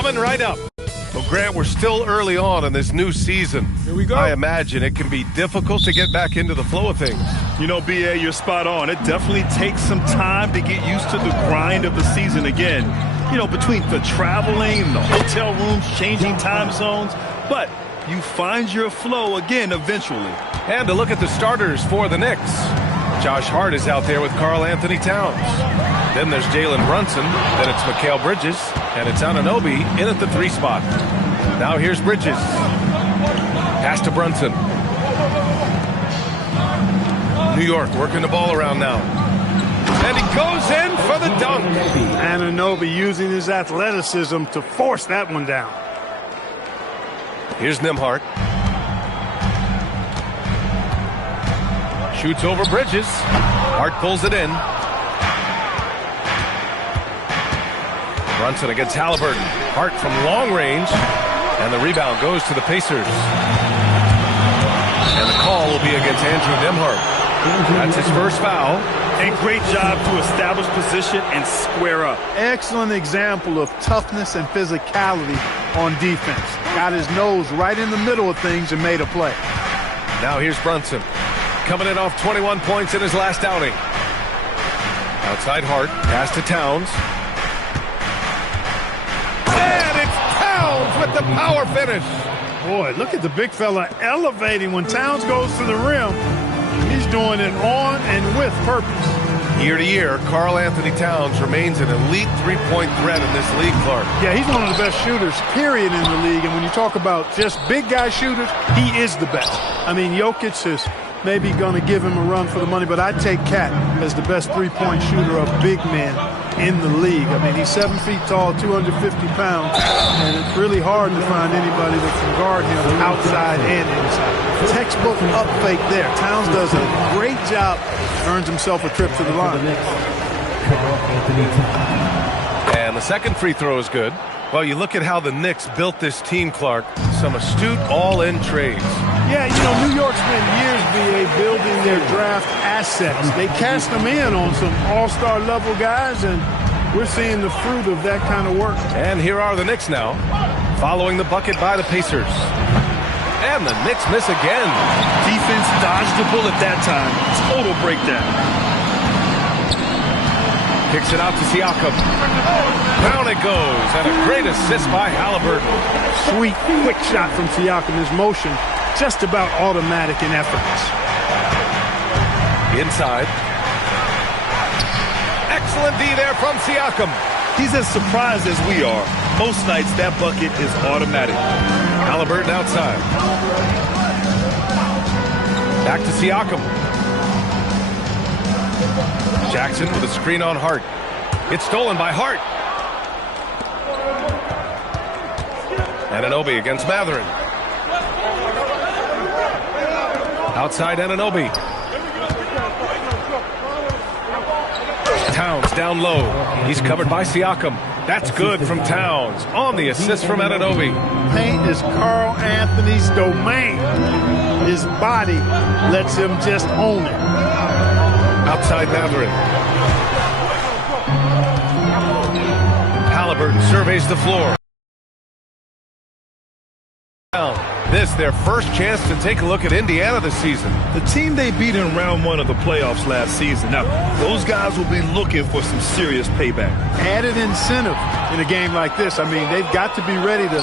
coming right up. Well, Grant, we're still early on in this new season. Here we go. I imagine it can be difficult to get back into the flow of things. You know, B.A., you're spot on. It definitely takes some time to get used to the grind of the season again. You know, between the traveling and the hotel rooms, changing time zones. But you find your flow again eventually. And to look at the starters for the Knicks. Josh Hart is out there with Karl Anthony Towns. Then there's Jalen Brunson. Then it's Mikal Bridges. And it's Anunoby in at the 3 spot. Now here's Bridges. Pass to Brunson. New York working the ball around now. And he goes in for the dunk. Anunoby using his athleticism to force that one down. Here's Nembhard. Shoots over Bridges. Hart pulls it in. Brunson against Halliburton. Hart from long range. And the rebound goes to the Pacers. And the call will be against Andrew Nembhard. That's his first foul. And great job to establish position and square up. Excellent example of toughness and physicality on defense. Got his nose right in the middle of things and made a play. Now here's Brunson. Coming in off 21 points in his last outing. Outside Hart. Pass to Towns. And it's Towns with the power finish. Boy, look at the big fella elevating when Towns goes to the rim. He's doing it on and with purpose. Year to year, Karl Anthony Towns remains an elite three-point threat in this league, Clark. Yeah, he's one of the best shooters, period, in the league. And when you talk about just big guy shooters, he is the best. I mean, Jokic is maybe going to give him a run for the money, but I'd take Cat as the best three-point shooter of big men in the league. I mean, he's 7 feet tall, 250 pounds, and it's really hard to find anybody that can guard him outside and inside. Textbook up fake there. Towns does a great job, earns himself a trip to the line. And the second free throw is good. Well, you look at how the Knicks built this team, Clark. Some astute all-in trades. Yeah, you know, New York spent years, B.A., building their draft assets. They cast them in on some all-star level guys, and we're seeing the fruit of that kind of work. And here are the Knicks now, following the bucket by the Pacers. And the Knicks miss again. Defense dodged the bullet that time. Total breakdown. Kicks it out to Siakam. Down it goes, and a great assist by Halliburton. Sweet, quick shot from Siakam. His motion just about automatic and effortless. Inside. Excellent D there from Siakam. He's as surprised as we are. Most nights, that bucket is automatic. Halliburton outside. Back to Siakam. Jackson with a screen on Hart. It's stolen by Hart. Anunoby against Mathurin. Outside Anunoby. Towns down low. He's covered by Siakam. That's good from Towns. On the assist from Anunoby. Paint is Karl Anthony's domain. His body lets him just own it. Outside Mathurin. Halliburton surveys the floor. This their first chance to take a look at Indiana this season. The team they beat in round 1 of the playoffs last season. Now, those guys will be looking for some serious payback. Added incentive in a game like this. I mean, they've got to be ready to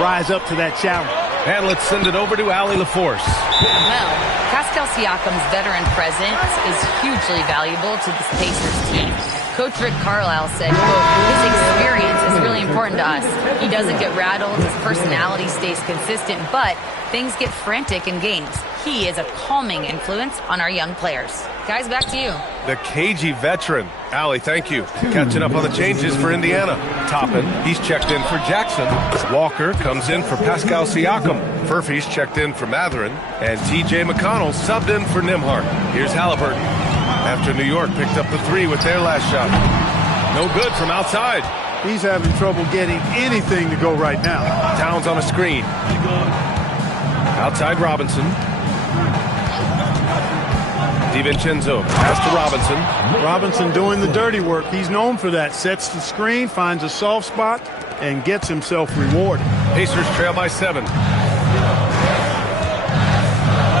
rise up to that challenge. And let's send it over to Allie LaForce. Well, Pascal Siakam's veteran presence is hugely valuable to this Pacers team. Coach Rick Carlisle said, quote, his experience is really important to us. He doesn't get rattled, his personality stays consistent, but things get frantic in games. He is a calming influence on our young players. Guys, back to you. The cagey veteran. Allie, thank you. Catching up on the changes for Indiana. Toppin, he's checked in for Jackson. Walker comes in for Pascal Siakam. Furphy's checked in for Mathurin. And T.J. McConnell subbed in for Nembhard. Here's Halliburton. After New York picked up the 3 with their last shot. No good from outside. He's having trouble getting anything to go right now. Towns on a screen. Outside Robinson. DiVincenzo pass to Robinson. Robinson doing the dirty work. He's known for that. Sets the screen, finds a soft spot, and gets himself rewarded. Pacers trail by 7.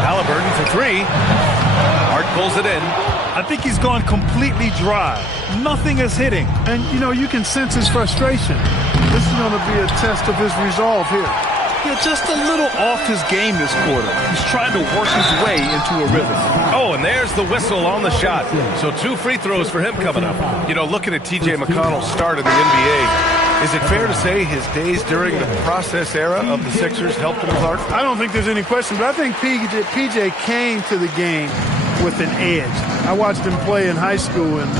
Halliburton for 3. Hart pulls it in. I think he's gone completely dry. Nothing is hitting. And, you know, you can sense his frustration. This is going to be a test of his resolve here. Yeah, just a little off his game this quarter. He's trying to work his way into a rhythm. Oh, and there's the whistle on the shot. So 2 free throws for him coming up. You know, looking at T.J. McConnell's start in the NBA, is it fair to say his days during the process era of the Sixers helped him, Clark? I don't think there's any question, but I think PJ came to the game with an edge. I watched him play in high school and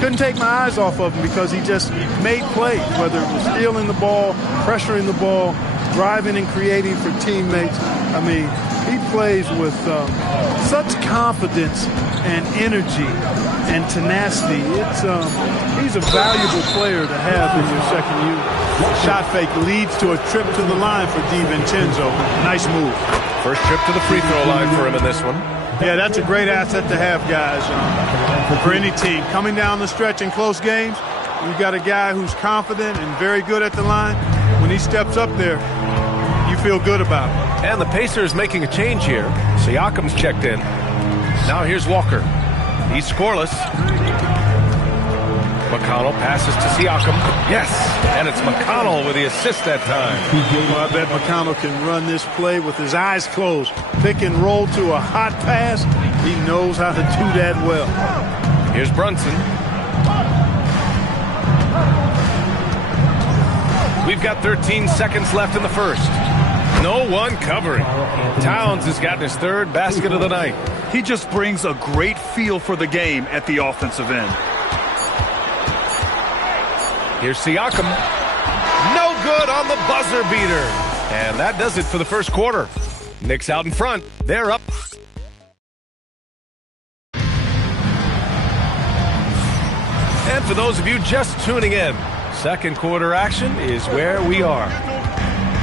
couldn't take my eyes off of him because he just made plays, whether it was stealing the ball, pressuring the ball, driving and creating for teammates. I mean, he plays with such confidence and energy and tenacity. He's a valuable player to have in your second unit. Shot fake leads to a trip to the line for DiVincenzo. Nice move. First trip to the free throw line for him in this one. Yeah, that's a great asset to have, guys, for any team. Coming down the stretch in close games, you've got a guy who's confident and very good at the line. When he steps up there, you feel good about it. And the Pacers making a change here. Siakam's checked in. Now here's Walker. He's scoreless. McConnell passes to Siakam. Yes, and it's McConnell with the assist that time. Well, I bet McConnell can run this play with his eyes closed. Pick and roll to a hot pass. He knows how to do that well. Here's Brunson. We've got 13 seconds left in the first. No one covering. Towns has gotten his 3rd basket of the night. He just brings a great feel for the game at the offensive end. Here's Siakam. No good on the buzzer beater. And that does it for the first quarter. Knicks out in front. They're up. And for those of you just tuning in, second quarter action is where we are.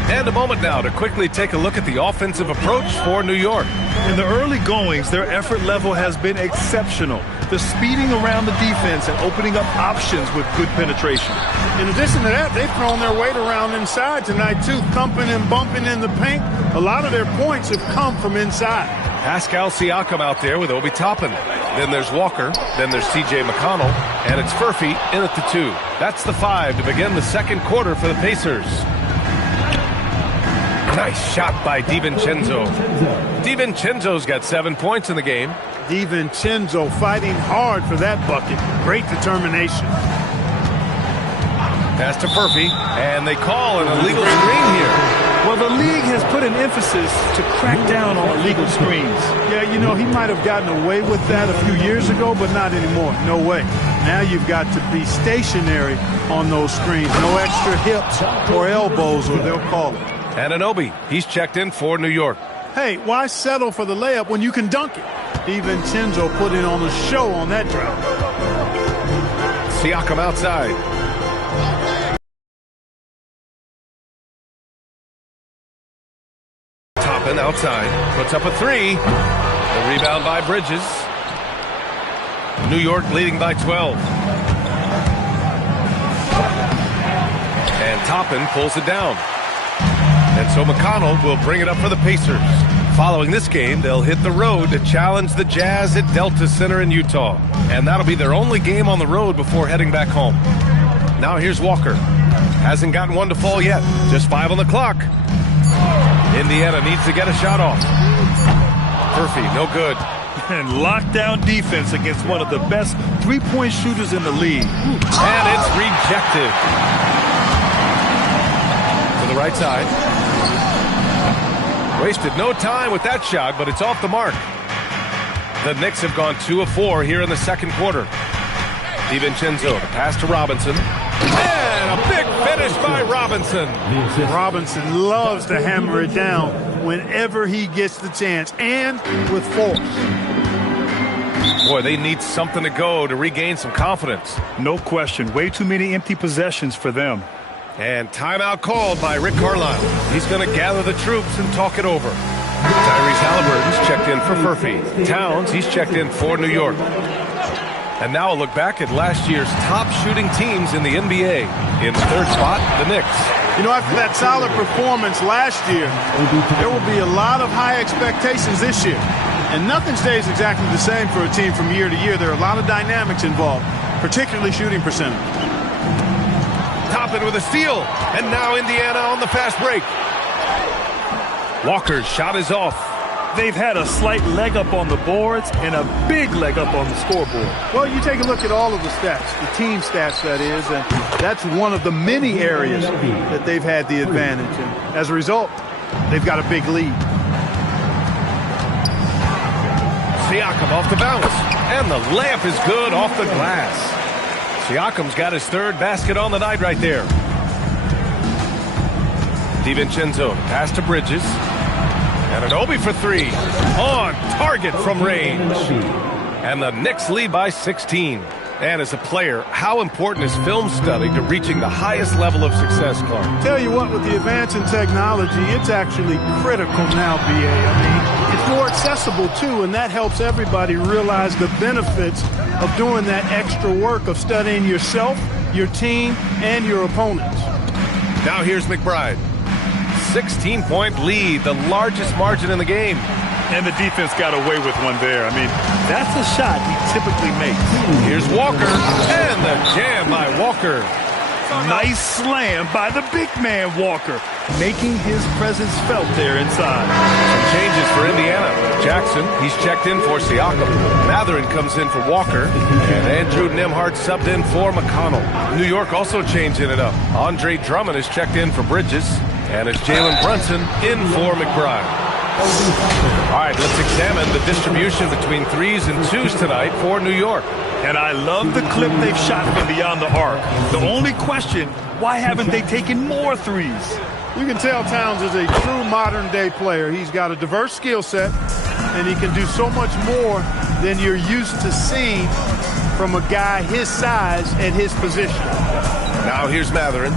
And a moment now to quickly take a look at the offensive approach for New York. In the early goings, their effort level has been exceptional. They're speeding around the defense and opening up options with good penetration. In addition to that, they've thrown their weight around inside tonight, too, thumping and bumping in the paint. A lot of their points have come from inside. Pascal Siakam out there with Obi Toppin. Then there's Walker. Then there's T.J. McConnell. And it's Furphy in at the 2. That's the 5 to begin the second quarter for the Pacers. Nice shot by DiVincenzo. DiVincenzo's got 7 points in the game. DiVincenzo fighting hard for that bucket. Great determination. Pass to Furphy, and they call an illegal screen here. Well, the league has put an emphasis to crack down on illegal screens. Yeah, you know, he might have gotten away with that a few years ago, but not anymore. No way. Now you've got to be stationary on those screens. No extra hips or elbows, or they'll call it. Anunoby, he's checked in for New York. Hey, why settle for the layup when you can dunk it? DiVincenzo put in on a show on that drive. Siakam outside. Toppin outside, puts up a 3. The rebound by Bridges. New York leading by 12. And Toppin pulls it down. And so McConnell will bring it up for the Pacers. Following this game, they'll hit the road to challenge the Jazz at Delta Center in Utah. And that'll be their only game on the road before heading back home. Now here's Walker. Hasn't gotten one to fall yet. Just 5 on the clock. Indiana needs to get a shot off. Furphy, no good. And lockdown defense against one of the best three-point shooters in the league. And it's rejected. To the right side. Wasted no time with that shot, but it's off the mark. The Knicks have gone 2 of 4 here in the second quarter. DiVincenzo, the pass to Robinson. And a big finish by Robinson. Robinson loves to hammer it down whenever he gets the chance, and with force. Boy, they need something to go to regain some confidence. No question. Way too many empty possessions for them. And timeout called by Rick Carlisle. He's going to gather the troops and talk it over. Tyrese Halliburton's checked in for Furphy. Towns, he's checked in for New York. And now a look back at last year's top shooting teams in the NBA. In third spot, the Knicks. You know, after that solid performance last year, there will be a lot of high expectations this year. And nothing stays exactly the same for a team from year to year. There are a lot of dynamics involved, particularly shooting percentage. Toppin with a steal. And now Indiana on the fast break. Walker's shot is off. They've had a slight leg up on the boards and a big leg up on the scoreboard. Well, you take a look at all of the stats, the team stats, that is, and that's one of the many areas that they've had the advantage. And as a result, they've got a big lead. Siakam off the bounce. And the layup is good off the glass. Siakam's got his third basket on the night right there. DiVincenzo pass to Bridges. And an Obi for three. On target from range. And the Knicks lead by 16. And as a player, how important is film study to reaching the highest level of success, Clark? Tell you what, with the advance in technology, it's actually critical now, B.A. I mean, it's more accessible, too, and that helps everybody realize the benefits of doing that extra work of studying yourself, your team, and your opponents. Now here's McBride. 16-point lead, the largest margin in the game. And the defense got away with one there. I mean, that's a shot he typically makes. Here's Walker, and the jam by Walker. Nice slam by the big man Walker, making his presence felt there inside. Some changes for Indiana. Jackson, he's checked in for Siakam. Mathurin comes in for Walker. And Andrew Nembhard subbed in for McConnell. New York also changing it up. Andre Drummond is checked in for Bridges. And it's Jalen Brunson in for McBride. All right, let's examine the distribution between threes and twos tonight for New York. And I love the clip they've shot from beyond the arc. The only question, why haven't they taken more threes? You can tell Towns is a true modern-day player. He's got a diverse skill set, and he can do so much more than you're used to seeing from a guy his size at his position. Now here's Mathurin,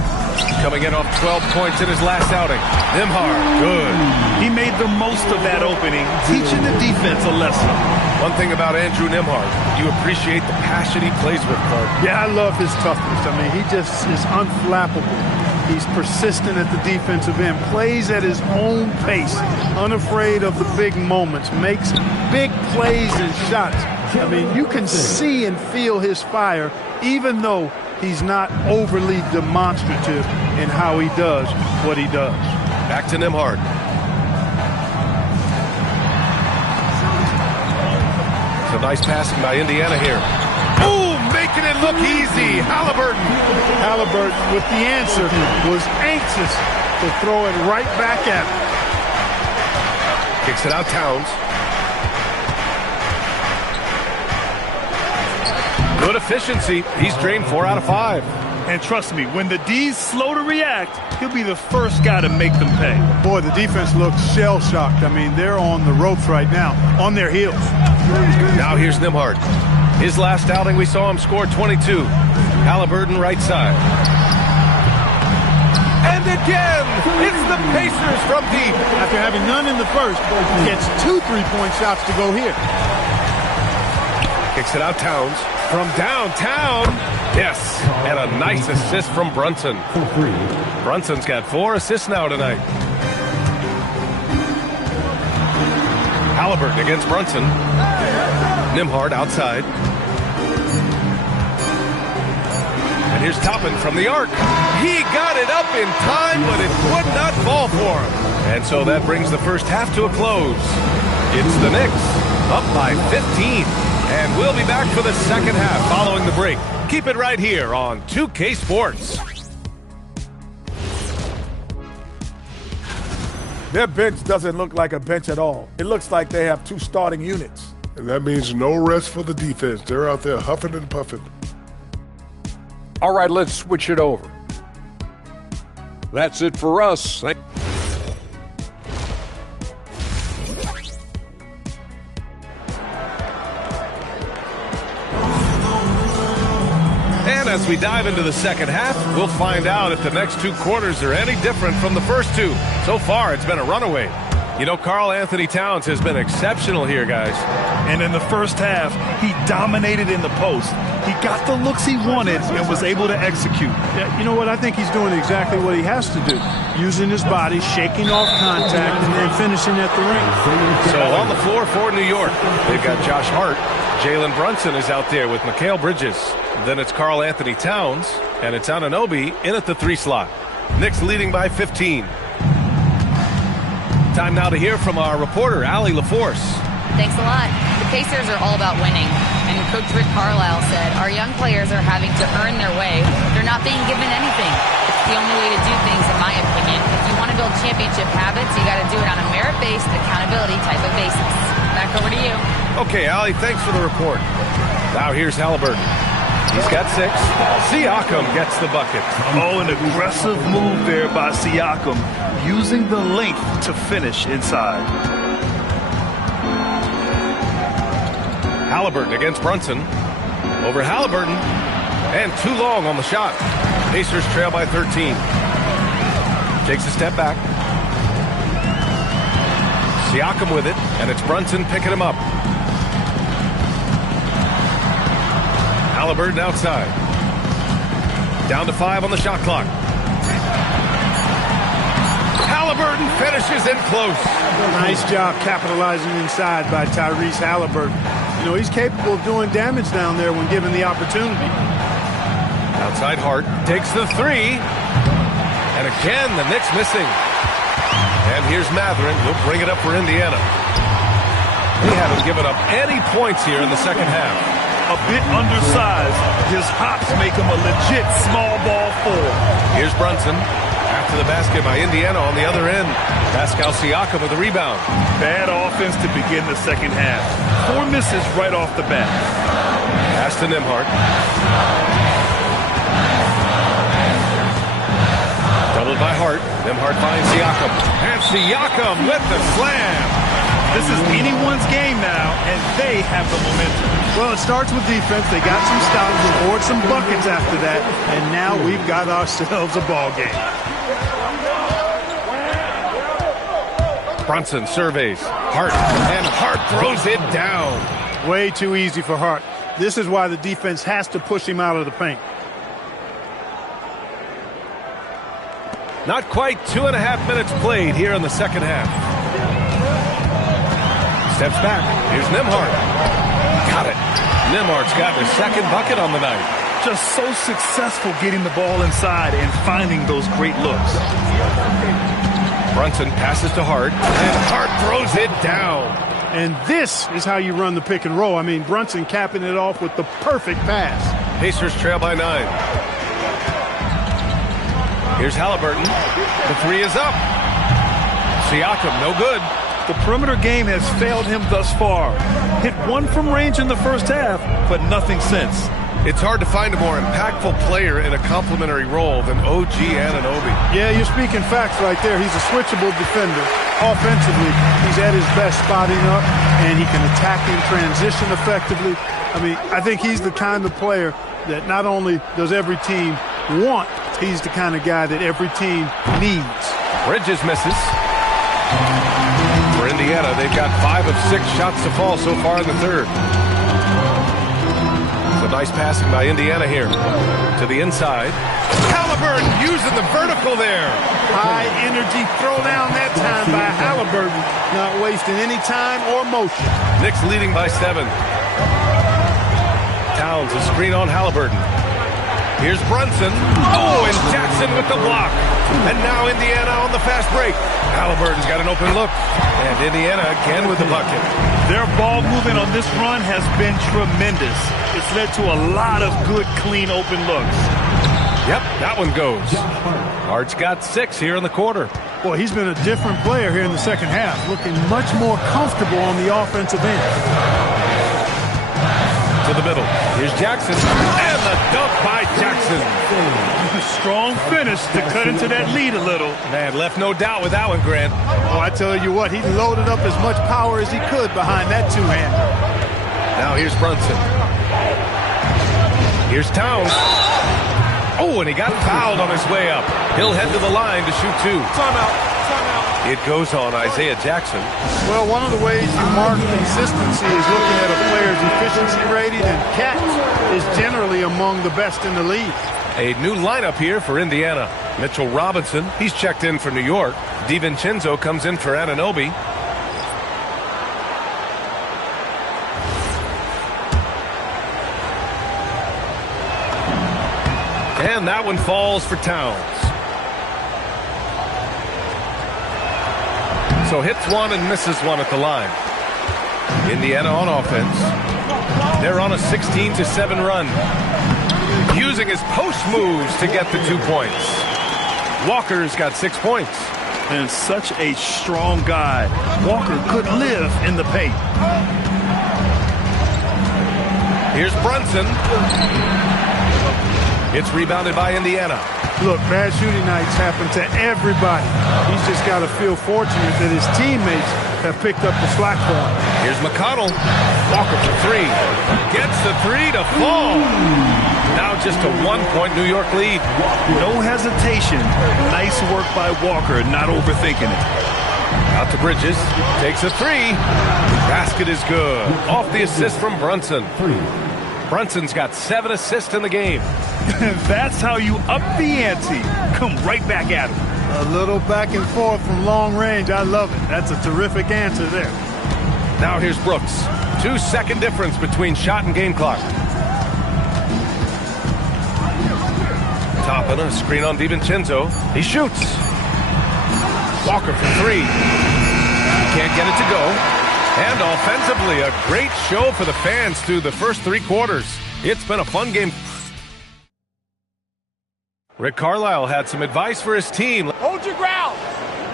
coming in off 12 points in his last outing. Nembhard, good. He made the most of that opening, teaching the defense a lesson. One thing about Andrew Nembhard, you appreciate the passion he plays with, Clark. Yeah, I love his toughness. I mean, he just is unflappable. He's persistent at the defensive end, plays at his own pace, unafraid of the big moments, makes big plays and shots. I mean, you can see and feel his fire, even though he's not overly demonstrative in how he does what he does. Back to Nembhard. It's a nice passing by Indiana here. Boom! Making it look easy. Halliburton with the answer was anxious to throw it right back at him. Kicks it out Towns. Good efficiency. He's drained 4 out of 5. And trust me, when the D's slow to react, he'll be the first guy to make them pay. Boy, the defense looks shell-shocked. I mean, they're on the ropes right now, on their heels. Now here's Nembhard. His last outing, we saw him score 22. Halliburton right side. And again, it's the Pacers from deep. After having none in the first, he gets 2 3-point shots to go here. Kicks it out Towns. From downtown. Yes, and a nice assist from Brunson. Brunson's got 4 assists now tonight. Halliburton against Brunson. Nembhard outside. And here's Toppin from the arc. He got it up in time, but it would not fall for him. And so that brings the first half to a close. It's the Knicks up by 15. And we'll be back for the second half following the break. Keep it right here on 2K Sports. Their bench doesn't look like a bench at all. It looks like they have 2 starting units. And that means no rest for the defense. They're out there huffing and puffing. All right, let's switch it over. That's it for us. And as we dive into the second half, we'll find out if the next 2 quarters are any different from the first 2. So far, it's been a runaway. You know, Karl Anthony Towns has been exceptional here, guys. And in the first half, he dominated in the post. He got the looks he wanted and was able to execute. Yeah, you know what? I think he's doing exactly what he has to do. Using his body, shaking off contact, and then finishing at the ring. So on the floor for New York, they've got Josh Hart. Jalen Brunson is out there with Mikal Bridges. Then it's Karl Anthony Towns, and it's Anunoby in at the 3 slot. Knicks leading by 15. Time now to hear from our reporter, Allie LaForce. Thanks a lot. The Pacers are all about winning. And Coach Rick Carlisle said, our young players are having to earn their way. They're not being given anything. It's the only way to do things, in my opinion. If you want to build championship habits, you got to do it on a merit-based, accountability type of basis. Back over to you. Okay, Allie, thanks for the report. Now here's Halliburton. He's got 6. Siakam gets the bucket. Oh, an aggressive move there by Siakam, using the length to finish inside. Halliburton against Brunson. Over Halliburton. And too long on the shot. Pacers trail by 13. Takes a step back. Siakam with it, and it's Brunson picking him up. Halliburton outside. Down to 5 on the shot clock. Halliburton finishes in close. Nice job capitalizing inside by Tyrese Halliburton. You know, he's capable of doing damage down there when given the opportunity. Outside Hart takes the 3. And again, the Knicks missing. And here's Mathurin. He'll bring it up for Indiana. They haven't given up any points here in the second half. A bit undersized. His hops make him a legit small ball 4. Here's Brunson. After the basket by Indiana on the other end. Pascal Siakam with the rebound. Bad offense to begin the second half. 4 misses right off the bat. Pass to Nembhard. Doubled by Hart. Nembhard finds Siakam. And Siakam with the slam. This is anyone's game now, and they have the momentum. Well, it starts with defense. They got some stops, scored some buckets after that, and now we've got ourselves a ball game. Brunson surveys. Hart. And Hart throws it down. Way too easy for Hart. This is why the defense has to push him out of the paint. Not quite 2.5 minutes played here in the second half. Steps back. Here's Nembhard. Got it. Nembhard's got his second bucket on the night. Just so successful getting the ball inside and finding those great looks. Brunson passes to Hart, and Hart throws it down. And this is how you run the pick and roll. I mean, Brunson capping it off with the perfect pass. Pacers trail by 9. Here's Halliburton. The 3 is up. Siakam, no good. The perimeter game has failed him thus far. Hit 1 from range in the first half, but nothing since. It's hard to find a more impactful player in a complementary role than OG Anunoby. Yeah, you're speaking facts right there. He's a switchable defender. Offensively, he's at his best spotting up, and he can attack in transition effectively. I mean, I think he's the kind of player that not only does every team want, he's the kind of guy that every team needs. Bridges misses. For Indiana, they've got 5 of 6 shots to fall so far in the third. So nice passing by Indiana here. To the inside. Halliburton using the vertical there. High energy throw down that time by Halliburton. Not wasting any time or motion. Knicks leading by 7. Towns a screen on Halliburton. Here's Brunson. Oh, and Jackson with the block. And now Indiana on the fast break. Halliburton's got an open look. And Indiana again with the bucket. Their ball movement on this run has been tremendous. It's led to a lot of good, clean, open looks. Yep, that one goes. Hart's got 6 here in the quarter. Boy, he's been a different player here in the second half. Looking much more comfortable on the offensive end. To the middle. Here's Jackson. And the dunk by Jackson. Strong finish to cut into that lead a little. Man, left no doubt with that one, Grant. Oh, I tell you what, he loaded up as much power as he could behind that two-hander. Now here's Brunson. Here's Towns. Oh, and he got fouled on his way up. He'll head to the line to shoot 2. Timeout. It goes on Isaiah Jackson. Well, one of the ways you mark consistency is looking at a player's efficiency rating, and Cat is generally among the best in the league. A new lineup here for Indiana. Mitchell Robinson, he's checked in for New York. DiVincenzo comes in for Anunoby. And that one falls for Towns. So hits one and misses one at the line. Indiana on offense. They're on a 16-7 run. Using his post moves to get the 2 points. Walker's got 6 points. And such a strong guy. Walker could live in the paint. Here's Brunson. It's rebounded by Indiana. Look, bad shooting nights happen to everybody. He's just got to feel fortunate that his teammates have picked up the slack for him. Here's McConnell. Walker for three. Gets the three to fall. Now just a 1-point New York lead. No hesitation. Nice work by Walker, not overthinking it. Out to Bridges. Takes a three. Basket is good. Off the assist from Brunson. Brunson's got 7 assists in the game. That's how you up the ante. Come right back at him. A little back and forth from long range. I love it. That's a terrific answer there. Now here's Brooks. 2-second difference between shot and game clock. Toppin, a screen on DiVincenzo. He shoots. Walker for three. Can't get it to go. And offensively, a great show for the fans through the first 3 quarters. It's been a fun game. Rick Carlisle had some advice for his team. Hold your ground.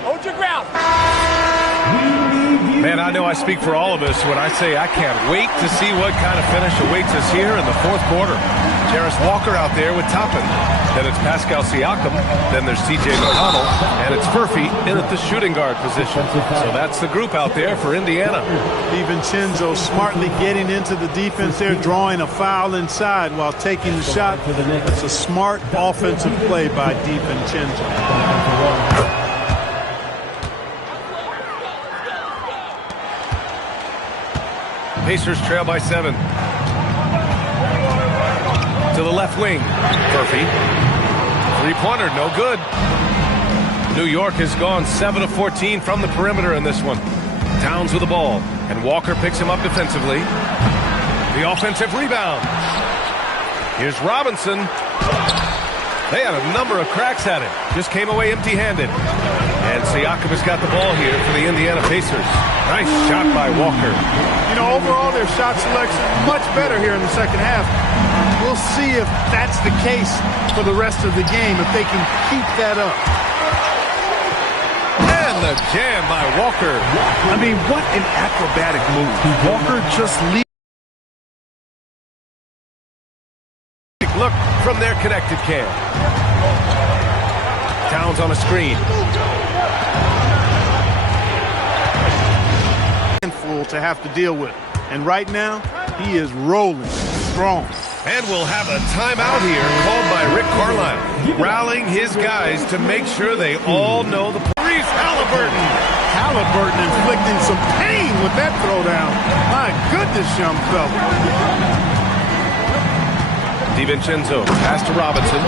Hold your ground. Man, I know I speak for all of us when I say I can't wait to see what kind of finish awaits us here in the 4th quarter. Jarris Walker out there with Toppin. Then it's Pascal Siakam. Then there's TJ McConnell. And it's Furphy in at the shooting guard position. So that's the group out there for Indiana. DiVincenzo smartly getting into the defense there, drawing a foul inside while taking the shot. It's a smart offensive play by DiVincenzo. Pacers trail by 7. To the left wing. Murphy. Three-pointer, no good. New York has gone 7 of 14 from the perimeter in this one. Towns with the ball. And Walker picks him up defensively. The offensive rebound. Here's Robinson. They had a number of cracks at it. Just came away empty-handed. And Siakam has got the ball here for the Indiana Pacers. Nice shot by Walker. You know, overall, their shot selection much better here in the second half. We'll see if that's the case for the rest of the game, if they can keep that up. And the jam by Walker. I mean, what an acrobatic move. Walker just leads. Look from their connected cam. Towns on a screen. Handful to have to deal with. And right now, he is rolling strong. And we'll have a timeout here called by Rick Carlisle, rallying his guys to make sure they all know the police. Halliburton. Halliburton inflicting some pain with that throwdown. My goodness, young fella. DiVincenzo, pass to Robinson.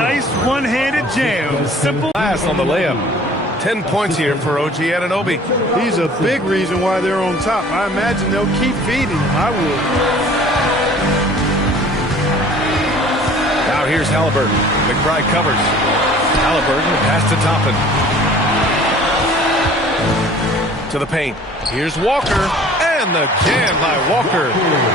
Nice one-handed jam. Simple. Pass on the layup. 10 points here for OG Anunoby. He's a big reason why they're on top. I imagine they'll keep feeding him. I would. Now here's Halliburton. McBride covers. Halliburton, pass to Toppin. To the paint. Here's Walker. And the jam by Walker.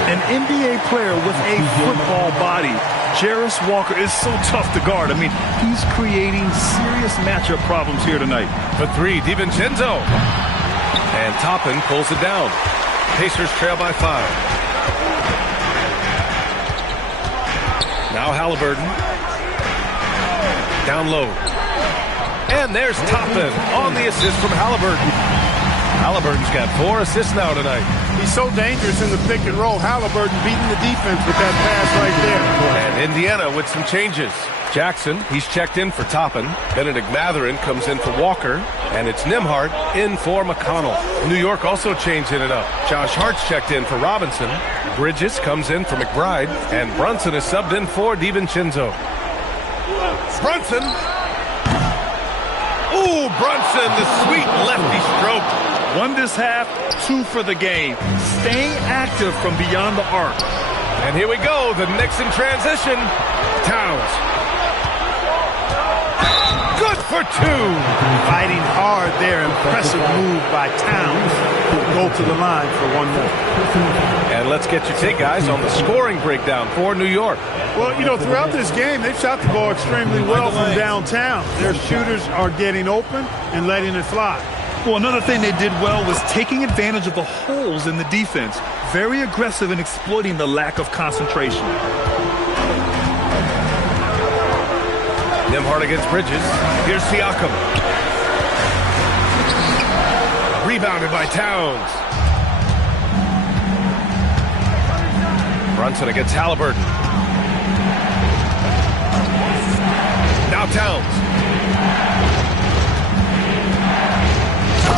An NBA player with a football body. Jarris Walker is so tough to guard. I mean, he's creating serious matchup problems here tonight. For three, DiVincenzo. And Toppin pulls it down. Pacers trail by 5. Now Halliburton. Down low. And there's Toppin on the assist from Halliburton. Halliburton's got 4 assists now tonight. He's so dangerous in the pick and roll. Halliburton beating the defense with that pass right there. And Indiana with some changes. Jackson, he's checked in for Toppin. Benedict Mathurin comes in for Walker. And it's Nembhard in for McConnell. New York also changing it up. Josh Hart's checked in for Robinson. Bridges comes in for McBride. And Brunson is subbed in for DiVincenzo. Brunson. Ooh, Brunson, the sweet lefty stroke. 1 this half, 2 for the game. Staying active from beyond the arc. And here we go, the Knicks in transition. Towns. Good for 2. Fighting hard there. Impressive move by Towns. Go to the line for 1 more. And let's get your take, guys, on the scoring breakdown for New York. Well, you know, throughout this game, they've shot the ball extremely well from downtown. Their shooters are getting open and letting it fly. Well, another thing they did well was taking advantage of the holes in the defense. Very aggressive in exploiting the lack of concentration. Nembhard against Bridges. Here's Siakam. Rebounded by Towns. Brunson against Halliburton. Now Towns.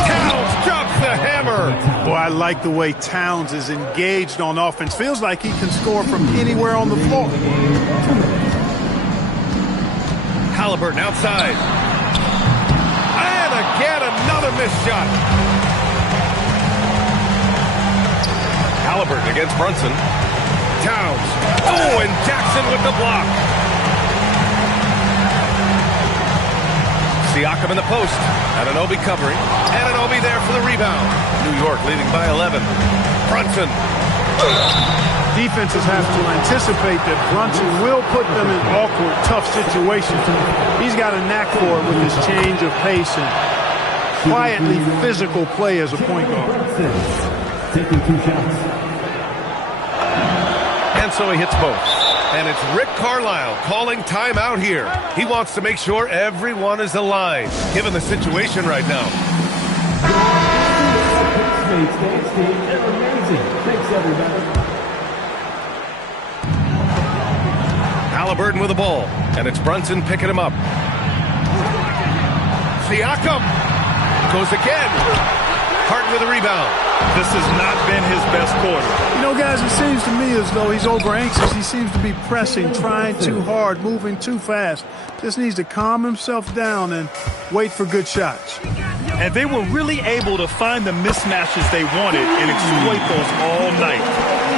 Towns drops the hammer. Boy, I like the way Towns is engaged on offense. Feels like he can score from anywhere on the floor. Halliburton outside. And again, another missed shot. Halliburton against Brunson. Towns. Oh, and Jackson with the block. Siakam in the post. Anunoby covering. Anunoby there for the rebound. New York leading by 11. Brunson. Defenses have to anticipate that Brunson will put them in awkward, tough situations. He's got a knack for it with his change of pace and quietly physical play as a point guard. Taking 2 shots. And so he hits both. And it's Rick Carlisle calling timeout here. He wants to make sure everyone is aligned, given the situation right now. Thanks, everybody. Halliburton with the ball, and it's Brunson picking him up. Siakam goes again. Harden with a rebound. This has not been his best quarter. You know, guys, it seems to me as though he's over anxious. He seems to be pressing, trying too hard, moving too fast. Just needs to calm himself down and wait for good shots. And they were really able to find the mismatches they wanted and exploit those all night.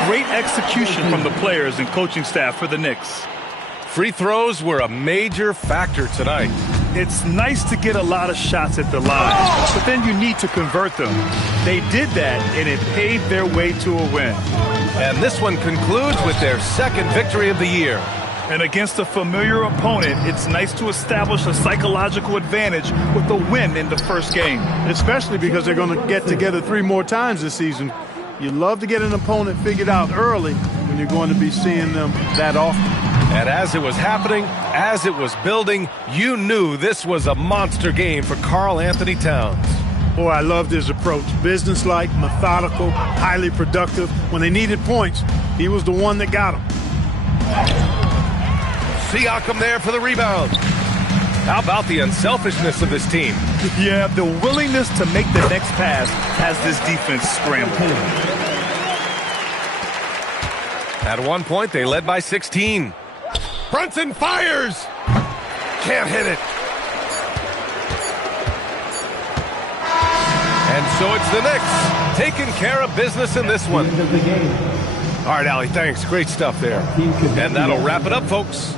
Great execution from the players and coaching staff for the Knicks. Free throws were a major factor tonight. It's nice to get a lot of shots at the line, but then you need to convert them. They did that, and it paved their way to a win. And this one concludes with their 2nd victory of the year. And against a familiar opponent, it's nice to establish a psychological advantage with a win in the first game. Especially because they're going to get together 3 more times this season. You love to get an opponent figured out early when you're going to be seeing them that often. And as it was happening, as it was building, you knew this was a monster game for Karl Anthony Towns. Boy, I loved his approach. Businesslike, methodical, highly productive. When they needed points, he was the one that got them. Siakam there for the rebound. How about the unselfishness of this team? Yeah, the willingness to make the next pass has this defense scrambled. At one point, they led by 16. Brunson fires! Can't hit it. And so it's the Knicks taking care of business in this one. All right, Allie, thanks. Great stuff there. And that'll wrap it up, folks.